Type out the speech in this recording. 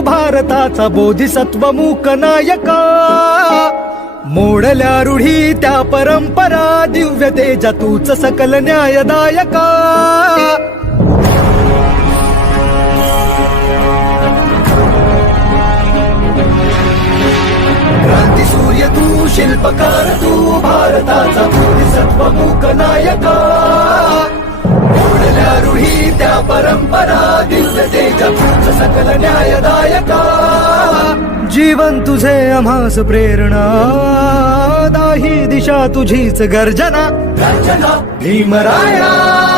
भारताचा बोधिसत्व मूक नायका. मोडल्या रूढी त्या परंपरा, दिव्य तेजा तूच सकल न्यायदायका. क्रांती सूर्य तू, शिल्पकार तू, भारताचा बोधिसत्व मूक नायका. मोडल्या रूढी त्या परंपरा, दिव्य तेजा तूच सकल न्यायदायका. जीवन तुझे आम्हास प्रेरणा, दाही दिशा तुझीच गर्जना. गर्जना भीमराया.